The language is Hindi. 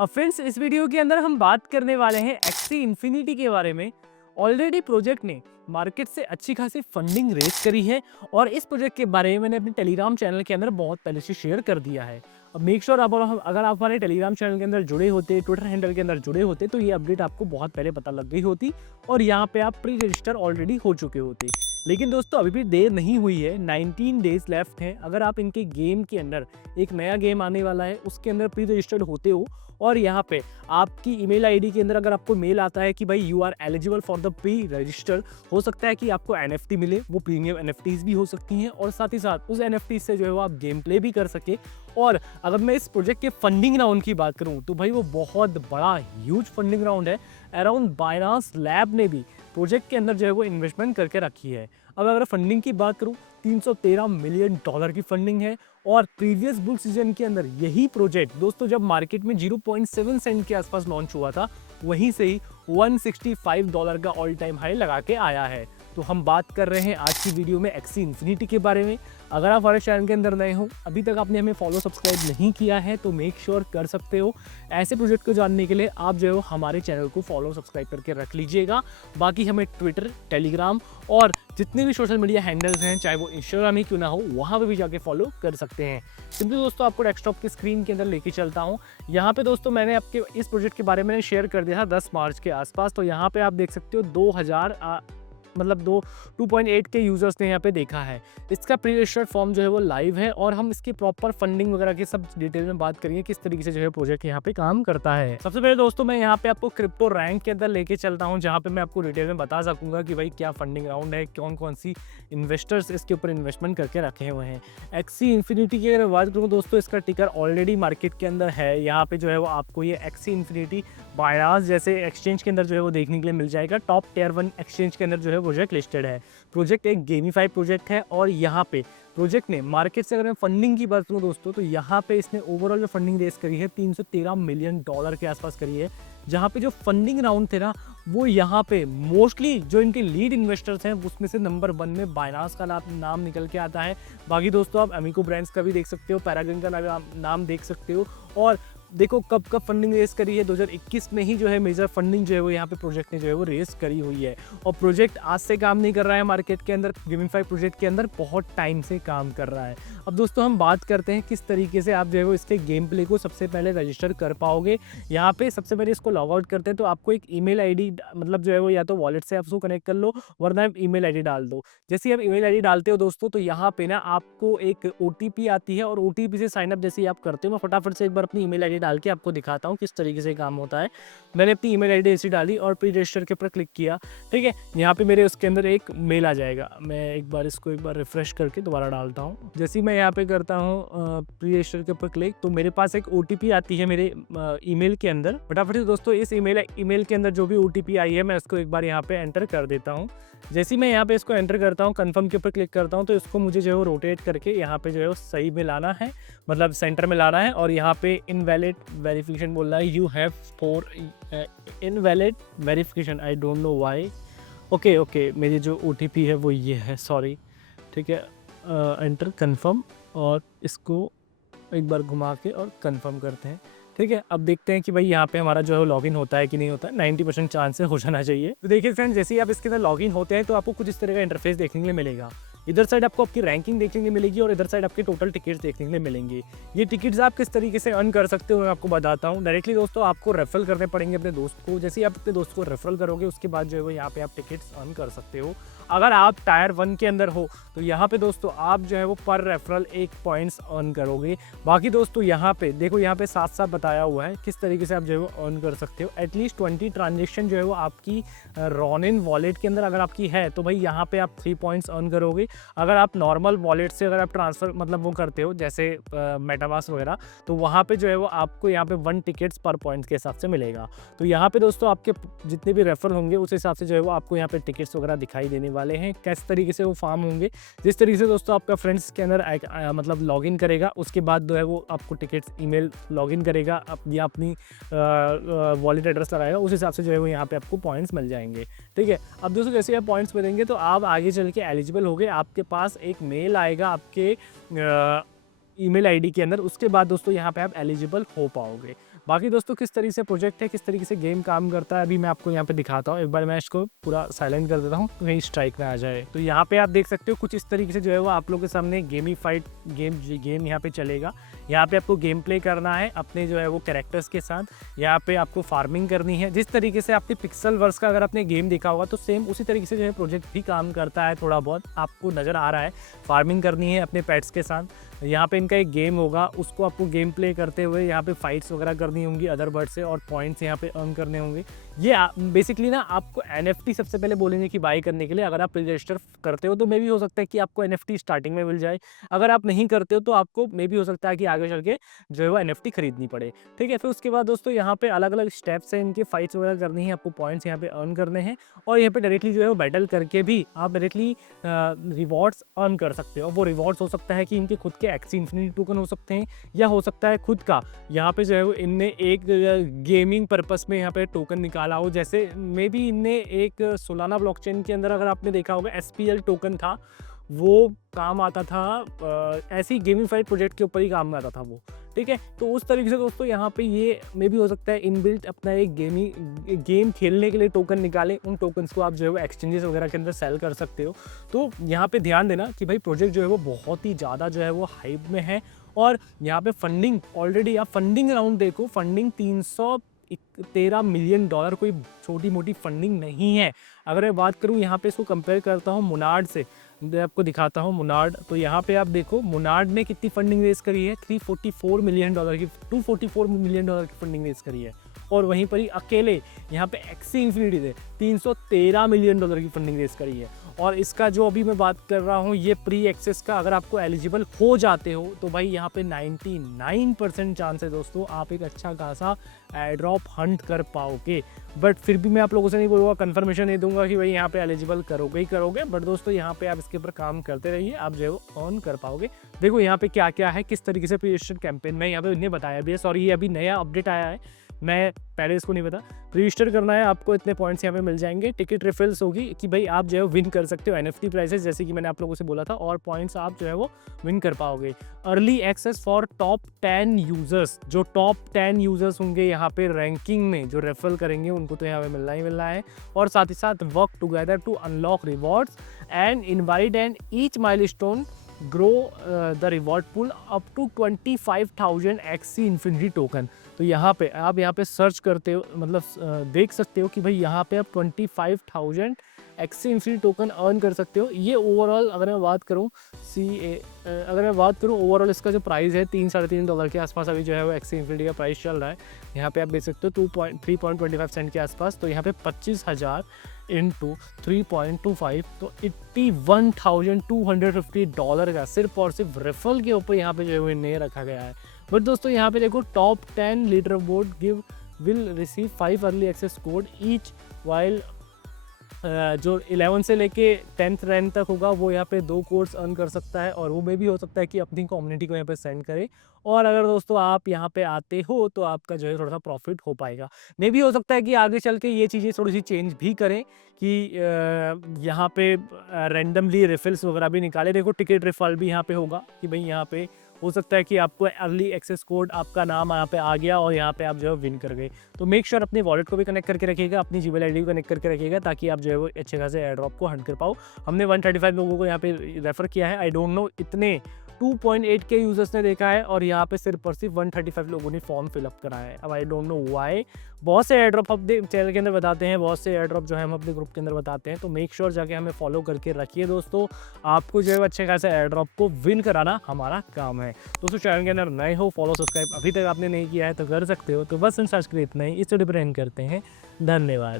और फ्रेंड्स इस वीडियो के अंदर हम बात करने वाले हैं एक्सी इन्फिनिटी के बारे में। ऑलरेडी प्रोजेक्ट ने मार्केट से अच्छी खासी फंडिंग रेज करी है और इस प्रोजेक्ट के बारे में मैंने अपने टेलीग्राम चैनल के अंदर बहुत पहले से शेयर कर दिया है। अब मेक श्योर अगर आप हमारे टेलीग्राम चैनल के अंदर जुड़े होते, ट्विटर हैंडल के अंदर जुड़े होते, तो ये अपडेट आपको बहुत पहले पता लग गई होती और यहाँ पे आप प्री रजिस्टर ऑलरेडी हो चुके होते। लेकिन दोस्तों अभी भी देर नहीं हुई है, 19 डेज लेफ्ट हैं। अगर आप इनके गेम के अंदर, एक नया गेम आने वाला है उसके अंदर प्री रजिस्टर्ड होते हो और यहाँ पे आपकी ईमेल आईडी के अंदर अगर आपको मेल आता है कि भाई you are eligible for the pre register, हो सकता है कि आपको एनएफटी मिले, वो प्रीमियम एनएफटीज भी हो सकती हैं और साथ ही साथ उस एनएफटी से जो है वो आप गेम प्ले भी कर सके। और अगर मैं इस प्रोजेक्ट के फंडिंग राउंड की बात करूं तो भाई वो बहुत बड़ा ह्यूज फंडिंग राउंड है। अराउंड बाइनांस लैब ने भी प्रोजेक्ट के अंदर जो है वो इन्वेस्टमेंट करके रखी है। अब अगर फंडिंग की बात करूं, $313 मिलियन की फंडिंग है और प्रीवियस बुल सीजन के अंदर यही प्रोजेक्ट दोस्तों जब मार्केट में 0.7 सेंट के आसपास लॉन्च हुआ था, वहीं से ही $165 का ऑल टाइम हाई लगा के आया है। तो हम बात कर रहे हैं आज की वीडियो में एक्सी इन्फिनिटी के बारे में। अगर आप हमारे चैनल के अंदर नए हो, अभी तक आपने हमें फॉलो सब्सक्राइब नहीं किया है तो मेक श्योर कर सकते हो। ऐसे प्रोजेक्ट को जानने के लिए आप जो है हमारे चैनल को फॉलो सब्सक्राइब करके रख लीजिएगा। बाकी हमें ट्विटर, टेलीग्राम और जितने भी सोशल मीडिया हैंडल्स हैं, चाहे वो इंस्टाग्राम ही क्यों ना हो, वहाँ पे भी जाके फॉलो कर सकते हैं। सिंपली दोस्तों आपको डेस्कटॉप की स्क्रीन के अंदर लेके चलता हूँ। यहाँ पे दोस्तों मैंने आपके इस प्रोजेक्ट के बारे में शेयर कर दिया था 10 मार्च के आसपास। तो यहाँ पे आप देख सकते हो 2.8 के यूजर्स ने यहाँ पे देखा है। इसका प्री रजिस्टर्ड फॉर्म जो है वो लाइव है और हम इसकी प्रॉपर फंडिंग वगैरह की सब डिटेल में बात करेंगे किस तरीके से जो है प्रोजेक्ट यहाँ पे काम करता है। सबसे पहले दोस्तों मैं यहाँ पे आपको क्रिप्टो रैंक के अंदर लेके चलता हूँ, जहाँ पे मैं आपको डिटेल में बता सकूंगा कि भाई क्या फंडिंग राउंड है, कौन कौन सी इन्वेस्टर्स इसके ऊपर इन्वेस्टमेंट करके रखे हुए हैं। एक्सी इन्फिनिटी की अगर बात करूँ दोस्तों, इसका टिकर ऑलरेडी मार्केट के अंदर है। यहाँ पे जो है वो आपको ये एक्सी इन्फिनिटी बाइनांस जैसे एक्सचेंज के अंदर जो है वो देखने के लिए मिल जाएगा। टॉप टियर 1 एक्सचेंज के अंदर जो है प्रोजेक्ट लिस्टेड है। प्रोजेक्ट एक गेमीफाई प्रोजेक्ट है और यहाँ पे प्रोजेक्ट ने मार्केट से अगर मैं फंडिंग की बात करूँ दोस्तों, तो यहाँ पे इसने ओवरऑल जो फंडिंग रेस करी है $313 मिलियन के आसपास करी है। जहाँ पे जो फंडिंग राउंड थे ना, वो यहाँ पे मोस्टली जो इनके लीड इन्वेस्टर्स हैं उसमें से नंबर 1 में बाइनांस का नाम निकल के आता है। बाकी दोस्तों आप अमिको ब्रांड्स का भी देख सकते हो, पैरागन का नाम देख सकते हो। और देखो कब फंडिंग रेस करी है, 2021 में ही जो है मेजर फंडिंग जो है वो यहाँ पे प्रोजेक्ट ने जो है वो रेस करी हुई है। और प्रोजेक्ट आज से काम नहीं कर रहा है मार्केट के अंदर, गेमिफाई प्रोजेक्ट के अंदर बहुत टाइम से काम कर रहा है। अब दोस्तों हम बात करते हैं किस तरीके से आप जो है वो इसके गेम प्ले को सबसे पहले रजिस्टर कर पाओगे। यहाँ पे सबसे पहले इसको लॉग आउट करते हैं तो आपको एक ईमेल आईडी मतलब जो है वो या तो वॉलेट से आप उसको कनेक्ट कर लो, वरना आप ईमेल आईडी डाल दो। जैसे ही आप ईमेल आईडी डालते हो दोस्तों, तो यहाँ पे ना आपको एक ओटीपी आती है और ओटीपी से साइनअप जैसे ही आप करते हो, मैं फटाफट से एक बार अपनी ईमेल आईडी डाल के आपको दिखाता हूँ किस तरीके से काम होता है। मैंने अपनी ईमेल आईडी ऐसी डाली और प्री रजिस्टर के ऊपर क्लिक किया, ठीक है। यहाँ पे मेरे उसके अंदर एक मेल आ जाएगा। मैं एक बार इसको रिफ्रेश करके दोबारा डालता हूँ। जैसे ही मैं यहाँ पे करता हूँ प्री रजिस्टर के ऊपर क्लिक, तो मेरे पास एक ओटीपी आती है मेरे ईमेल के अंदर। फटाफट से दोस्तों इस ईमेल के अंदर जो भी ओटीपी आई है मैं उसको एक बार यहाँ पे एंटर कर देता हूँ। जैसे ही मैं यहाँ पे इसको एंटर करता हूँ, कंफर्म के ऊपर क्लिक करता हूँ, तो इसको मुझे जो है वो रोटेट करके यहाँ पे जो है वो सही में लाना है, मतलब सेंटर में लाना है। और यहाँ पे इनवैलिड वेरिफिकेशन बोल रहा है, you have for invalid verification, I don't know why. Okay मेरी जो ओटीपी है वो ये है, सॉरी, ठीक है। एंटर कंफर्म और इसको एक बार घुमा के और कंफर्म करते हैं, ठीक है। अब देखते हैं कि भाई यहाँ पे हमारा जो है लॉगिन होता है कि नहीं होता है। 90% चांस हो जाना चाहिए। तो देखिए फ्रेंड्स, जैसे ही आप इसके अंदर लॉगिन होते हैं तो आपको कुछ इस तरह का इंटरफेस देखने के लिए मिलेगा। इधर साइड आपको आपकी रैंकिंग देखने के लिए मिलेगी और इधर साइड आपके टोटल टिकट्स देखने के लिए मिलेंगे। ये टिकट्स आप किस तरीके से अर्न कर सकते हो मैं आपको बताता हूँ। डायरेक्टली दोस्तों आपको रेफरल करने पड़ेंगे अपने दोस्त को। जैसे ही आप अपने दोस्त को रेफरल करोगे उसके बाद जो है वो यहाँ पे आप टिकट्स अर्न कर सकते हो। अगर आप टायर 1 के अंदर हो तो यहाँ पे दोस्तों आप जो है वो पर रेफरल 1 पॉइंट्स अर्न करोगे। बाकी दोस्तों यहाँ पे देखो, यहाँ पे साथ साथ बताया हुआ है किस तरीके से आप जो है वो अर्न कर सकते हो। एटलीस्ट 20 ट्रांजेक्शन जो है वो आपकी रॉनिन वॉलेट के अंदर अगर आपकी है तो भाई यहाँ पे आप 3 पॉइंट्स अर्न करोगे। अगर आप नॉर्मल वॉलेट से अगर आप ट्रांसफ़र मतलब वो करते हो जैसे मेटामास्क वगैरह, तो वहाँ पे जो है वो आपको यहाँ पे 1 टिकट्स पर पॉइंट के हिसाब से मिलेगा। तो यहाँ पे दोस्तों आपके जितने भी रेफरल होंगे उस हिसाब से जो है वो आपको यहाँ पे टिकट्स वगैरह दिखाई देने वाले हैं। किस तरीके से वो फार्म होंगे, जिस तरीके से दोस्तों आपका फ्रेंड्स के अंदर मतलब लॉगिन करेगा, उसके बाद जो है वो आपको टिकट्स ईमेल लॉगिन करेगा या अपनी वॉलेट एड्रेस लगाएगा, उस हिसाब से जो है वो यहाँ पे आपको पॉइंट्स मिल जाएंगे, ठीक है। अब दोस्तों जैसे आप पॉइंट्स मिलेंगे तो आप आगे चल के एलिजिबल हो गए। आपके पास एक मेल आएगा आपके ईमेल आईडी के अंदर, उसके बाद दोस्तों यहाँ पे आप एलिजिबल हो पाओगे। बाकी दोस्तों किस तरीके से प्रोजेक्ट है, किस तरीके से गेम काम करता है, अभी मैं आपको यहाँ पे दिखाता हूँ। एक बार मैं इसको पूरा साइलेंट कर देता हूँ, कहीं स्ट्राइक ना आ जाए। तो यहाँ पे आप देख सकते हो कुछ इस तरीके से जो है वो आप लोगों के सामने गेमीफाइड गेम यहाँ पे चलेगा। यहाँ पे आपको गेम प्ले करना है अपने जो है वो कैरेक्टर्स के साथ। यहाँ पे आपको फार्मिंग करनी है। जिस तरीके से आपने पिक्सल वर्स का अगर आपने गेम देखा होगा तो सेम उसी तरीके से जो है प्रोजेक्ट भी काम करता है, थोड़ा बहुत आपको नज़र आ रहा है। फार्मिंग करनी है अपने पेट्स के साथ। यहाँ पे इनका एक गेम होगा, उसको आपको गेम प्ले करते हुए यहाँ पे फाइट्स वगैरह करनी होंगी अदर बर्ड से, और पॉइंट्स यहाँ पे अर्न करने होंगे। ये बेसिकली ना आपको NFT सबसे पहले बोलेंगे कि बाई करने के लिए। अगर आप रजिस्टर करते हो तो मे भी हो सकता है कि आपको NFT स्टार्टिंग में मिल जाए। अगर आप नहीं करते हो तो आपको मे भी हो सकता है कि आगे चल के जो है वो NFT खरीदनी पड़े। ठीक है, फिर उसके बाद दोस्तों यहाँ पे अलग अलग स्टेप्स हैं, इनके फाइट्स वगैरह करनी है, आपको पॉइंट्स यहाँ पे अर्न करने हैं, और यहाँ पे डायरेक्टली जो है वो बैटल करके भी आप डायरेक्टली रिवॉर्ड्स अर्न कर सकते हो। वो रिवॉर्ड्स हो सकता है कि इनके खुद के एक्सी इन्फिनिटी टोकन हो सकते हैं, या हो सकता है खुद का यहाँ पे जो है वो इनने एक गेमिंग पर्पस में यहाँ पे टोकन निकाला हो। जैसे मे बी इनने एक सोलाना ब्लॉकचेन के अंदर अगर आपने देखा होगा SPL टोकन था, वो काम आता था ऐसी गेमिफाइड प्रोजेक्ट के ऊपर ही काम आता था वो। ठीक है, तो उस तरीके से दोस्तों यहाँ पे ये मे भी हो सकता है इनबिल्ट अपना एक गेम खेलने के लिए टोकन निकाले। उन टोकन्स को आप जो है वो एक्सचेंजेस वगैरह के अंदर सेल कर सकते हो। तो यहाँ पे ध्यान देना कि भाई प्रोजेक्ट जो है वो बहुत ही ज़्यादा जो है वो हाइप में है, और यहाँ पे फंडिंग ऑलरेडी आप फंडिंग राउंड देखो, फंडिंग $313 मिलियन कोई छोटी मोटी फंडिंग नहीं है। अगर मैं बात करूँ यहाँ पे इसको कंपेयर करता हूँ मुनार्ड से, मैं आपको दिखाता हूँ मुनार्ड। तो यहाँ पे आप देखो मुनार्ड ने कितनी फंडिंग रेज करी है, $344 मिलियन की, $244 मिलियन की फंडिंग रेज करी है। और वहीं पर ही अकेले यहाँ पे एक्सी इन्फिनिटी से $313 मिलियन की फंडिंग रेज करी है। और इसका जो अभी मैं बात कर रहा हूँ ये प्री एक्सेस का, अगर आपको एलिजिबल हो जाते हो तो भाई यहाँ पे 99% चांस है दोस्तों आप एक अच्छा खासा एयर ड्रॉप हंट कर पाओगे। बट फिर भी मैं आप लोगों से नहीं बोलूँगा, कंफर्मेशन नहीं दूंगा कि भाई यहाँ पे एलिजिबल करोगे ही करोगे। बट दोस्तों यहाँ पे आप इसके ऊपर काम करते रहिए, आप जो है वो अर्न कर पाओगे। देखो यहाँ पे क्या क्या है, किस तरीके से प्री रजिस्टर कैंपेन में यहाँ पे उन्हें बताया भी है। सॉरी, ये अभी नया अपडेट आया है, मैं पहले इसको नहीं पता। रजिस्टर करना है आपको, इतने पॉइंट्स यहाँ पे मिल जाएंगे। टिकट रिफिल्स होगी कि भाई आप जो है विन कर सकते हो NFT प्राइसेस, जैसे कि मैंने आप लोगों से बोला था, और पॉइंट्स आप जो है वो विन कर पाओगे। Early access for top 10 users, जो टॉप 10 यूजर्स होंगे यहाँ पे रैंकिंग में जो रेफर करेंगे उनको तो यहाँ पे मिलना ही मिलना है। और साथ ही साथ work together to unlock rewards and invite and each milestone grow the reward pool up to 25,000 Axie Infinity token. तो यहाँ पे आप यहाँ पे सर्च करते हो, मतलब देख सकते हो कि भाई यहाँ पे आप 25,000 एक्सी इन्फिनिटी टोकन अर्न कर सकते हो। ये ओवरऑल अगर मैं बात करूँ अगर मैं बात करूँ ओवरऑल इसका जो प्राइस है $3-3.5 के आसपास अभी जो है वो एक्सी इन्फिनिटी का प्राइस चल रहा है। यहाँ पे आप देख सकते हो 3.25 सेंट के आसपास। तो यहाँ पे 25,000 इंटू 3.25 तो $81,250 का सिर्फ और सिर्फ रेफरल के ऊपर यहाँ पे जो है वो इन्हें रखा गया है। बट दोस्तों यहाँ पे देखो top 10 leaderboard will receive 5 early access code each, while जो 11 से लेके 10th रैंक तक होगा वो यहाँ पे 2 कोड्स अर्न कर सकता है, और वो में भी हो सकता है कि अपनी कम्युनिटी को यहाँ पे सेंड करे। और अगर दोस्तों आप यहाँ पे आते हो तो आपका जो है थोड़ा सा प्रॉफिट हो पाएगा। मे भी हो सकता है कि आगे चल के ये चीज़ें थोड़ी सी चेंज भी करें कि यहाँ पे रैंडमली रिफिल्स वगैरह भी निकाले। देखो टिकट रिफल भी यहाँ पे होगा कि भाई यहाँ पे हो सकता है कि आपको अर्ली एक्सेस कोड, आपका नाम यहाँ पे आ गया और यहाँ पे आप जो है विन कर गए। तो मेक श्योर अपने वॉलेट को भी कनेक्ट करके रखिएगा, अपनी जीमेल आईडी को कनेक्ट करके रखिएगा, ताकि आप जो है वो अच्छे खासे एयर ड्रॉप को हंट कर पाओ। हमने 135 लोगों को यहाँ पे रेफर किया है। आई डोंट नो इतने 2.8K यूजर्स ने देखा है, और यहाँ पे सिर्फ और सिर्फ 135 लोगों ने फॉर्म फिलअप कराया है। अब आई डोंट नो वाई। बहुत से एयर ड्रॉप अपने चैनल के अंदर बताते हैं, बहुत से एयर ड्रॉप जो है हम अपने ग्रुप के अंदर बताते हैं। तो मेक श्योर जाके हमें फॉलो करके रखिए दोस्तों, आपको जो है अच्छे खासे एयर ड्रॉप को विन कराना हमारा काम है। दोस्तों चैनल के अंदर नए हो, फॉलो सब्सक्राइब अभी तक आपने नहीं किया है तो कर सकते हो। तो बस इन सर्च के लिए इतना ही, इस वीडियो पर एंड करते हैं। धन्यवाद।